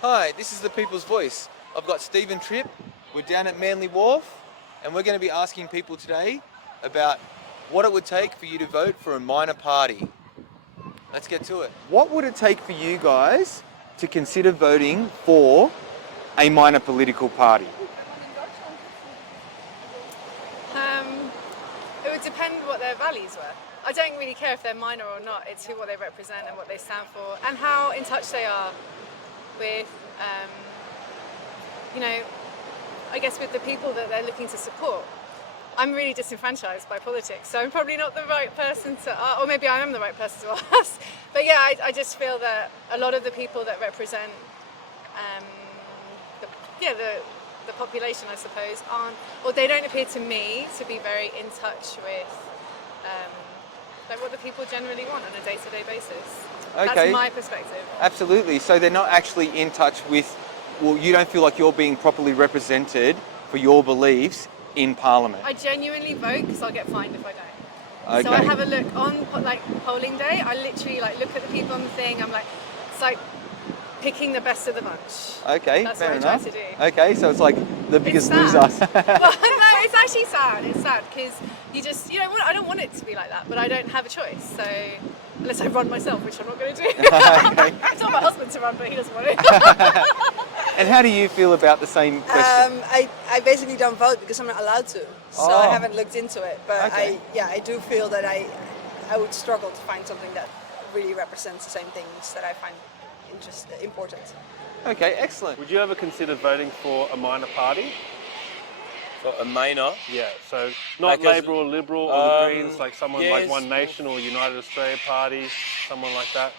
Hi, this is the People's Voice. I've got Steve and Tripp. We're down at Manly Wharf, and we're going to be asking people today about what it would take for you to vote for a minor party. Let's get to it. What would it take for you guys to consider voting for a minor political party? It would depend what their values were. I don't really care if they're minor or not. It's what they represent and what they stand for, and how in touch they are with, I guess with the people that they're looking to support. I'm really disenfranchised by politics, so I'm probably not the right person to, or maybe I am the right person to ask. But yeah, I just feel that a lot of the people that represent, the population, I suppose, aren't, or they don't appear to me to be very in touch with, like what the people generally want on a day-to-day basis. Okay. That's my perspective. Absolutely. So they're not actually in touch with, well, you don't feel like you're being properly represented for your beliefs in Parliament. I genuinely vote because I'll get fined if I don't. Okay. So I have a look on polling day. I literally look at the people on the thing. I'm like, it's like picking the best of the bunch. Okay, That's fair what enough. I try to do. Okay, so it's like the biggest It's loser. sad. Well, no, it's actually sad. It's sad because I don't want it to be like that, but I don't have a choice. So unless I run myself, which I'm not going to do. Okay. It's not my husband to run, but he doesn't want it. And how do you feel about the same question? I basically don't vote because I'm not allowed to, so I Oh. haven't looked into it. But Okay. I do feel that I would struggle to find something that really represents the same things that I find important. Okay, excellent. Would you ever consider voting for a minor party? For a minor? Yeah, so not Like Labour or Liberal or the Greens, like someone like yes. One Nation or United Australia Party, someone like that.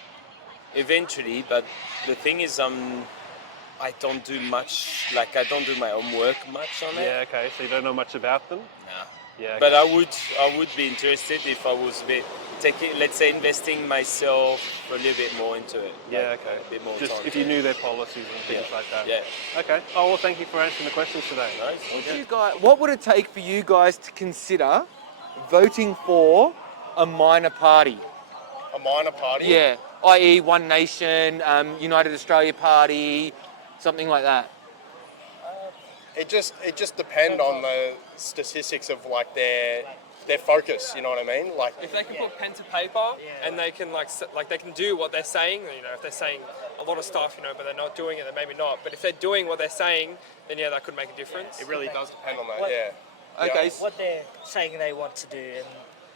Eventually, but the thing is, I don't do much, I don't do my homework much on it. Yeah, okay, so you don't know much about them? Nah. Yeah. But I would be interested if I was let's say investing myself a little bit more into it. Yeah, okay. A bit more Just time if to you it. knew their policies and things Yeah. like that. Yeah. Okay. Oh, well, thank you for answering the questions today. Nice. What would it take for you guys to consider voting for a minor party? A minor party? Yeah, i.e. One Nation, United Australia Party, something like that. It just depends on the statistics of their focus. You know what I mean? If they can put pen to paper and they can they can do what they're saying, if they're saying a lot of stuff, but they're not doing it, then maybe not. But if they're doing what they're saying, then yeah, that could make a difference. it really does depend on that. What- Yeah. Okay, Yeah. What they're saying they want to do and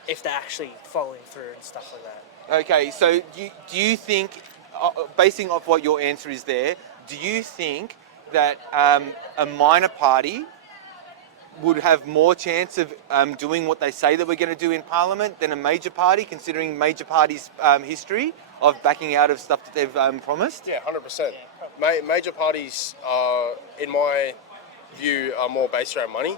if they're actually following through and stuff like that. okay. So do you think, basing off what your answer is there, do you think that a minor party would have more chance of doing what they say that we're going to do in Parliament than a major party, considering major parties' history of backing out of stuff that they've promised? Yeah, 100%. Major parties, in my view, are more based around money,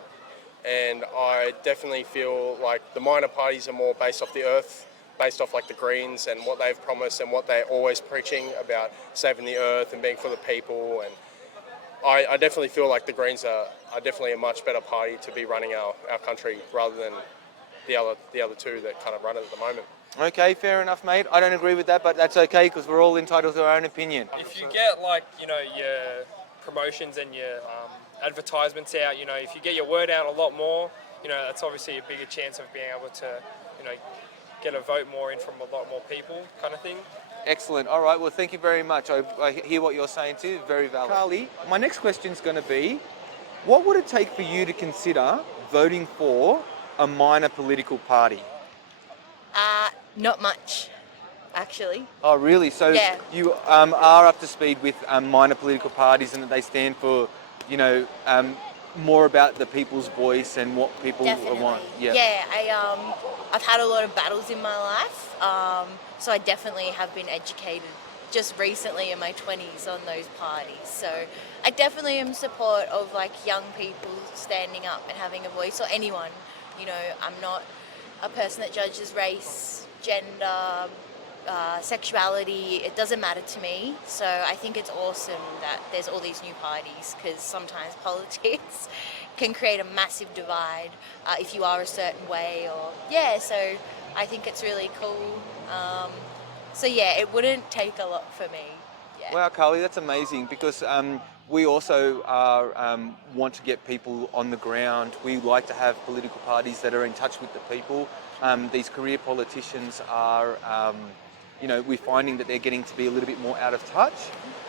and I definitely feel like the minor parties are more based off the earth, based off the Greens and what they've promised and what they're always preaching about saving the earth and being for the people. And I definitely feel like the Greens are definitely a much better party to be running our country rather than the other two that kind of run it at the moment. Okay, fair enough, mate. I don't agree with that, but that's okay because we're all entitled to our own opinion. If you get your promotions and your advertisements out, if you get your word out a lot more, that's obviously a bigger chance of being able to, get a vote more in from a lot more people, kind of thing. Excellent. All right. Well, thank you very much. I hear what you're saying too. Very valid. Carly, my next question is going to be, what would it take for you to consider voting for a minor political party? Not much, actually. Oh, really? So Yeah. you are up to speed with minor political parties and that they stand for, more about the people's voice and what people Definitely. want. Yeah, I've had a lot of battles in my life, so I definitely have been educated just recently in my 20s on those parties. So I definitely am support of young people standing up and having a voice, or anyone. I'm not a person that judges race, gender, sexuality. It doesn't matter to me. So I think it's awesome that there's all these new parties, because sometimes politics can create a massive divide if you are a certain way, so I think it's really cool. So yeah, it wouldn't take a lot for me. Yeah. Wow, Carly, that's amazing because we also want to get people on the ground. We like to have political parties that are in touch with the people. These career politicians are, we're finding that they're getting to be a little bit more out of touch.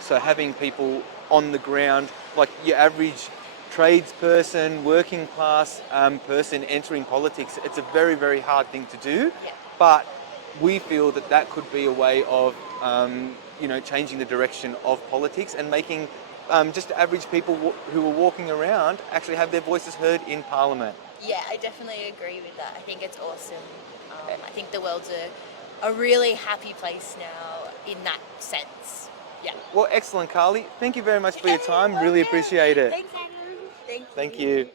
So having people on the ground, like your average tradesperson, working class person entering politics, it's a very, very hard thing to do. Yeah. But we feel that that could be a way of, changing the direction of politics and making just average people who are walking around actually have their voices heard in Parliament. Yeah, I definitely agree with that. I think it's awesome. I think the world's a really happy place now in that sense. Yeah. Well, excellent, Carly. Thank you very much for your time. Really appreciate it. Thanks, Adam. Thank you. Thank you.